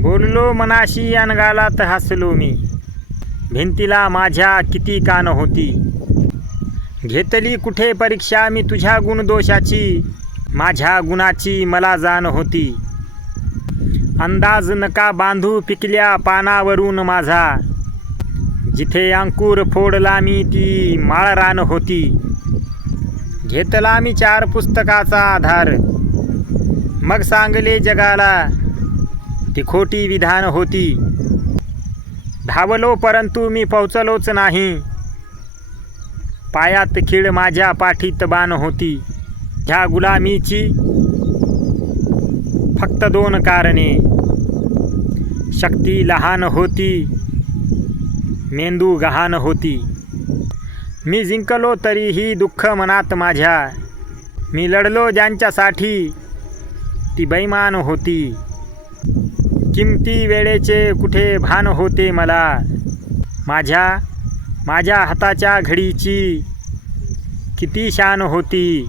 बोललो मनाशी अनगालात हसलो मी, भिंतीला माझ्या किती कान होती. घेतली कुठे परीक्षा मी तुझ्या गुणदोषाची, माझ्या गुणाची मला जाण होती. अंदाज नका बांधू पिकल्या पानावरून माझा, जिथे अंकुर फोडला मी ती माळ रान होती. घेतला मी 4 पुस्तकाचा आधार, मग सांगले जगाला ती खोटी विधान होती. धावलो परंतु मी पोहोचलोच नाही, पायात खीळ माझ्या पाठीत बाण होती. ह्या गुलामीची फक्त 2 कारणे, शक्ती लहान होती, मेंदू गहाण होती. मी जिंकलो तरीही दुःख मनात माझ्या, मी लढलो ज्यांच्यासाठी ती बैमान होती. किमती वेळेचे कुठे भान होते मला, माझ्या हाताच्या घडीची किती शान होती.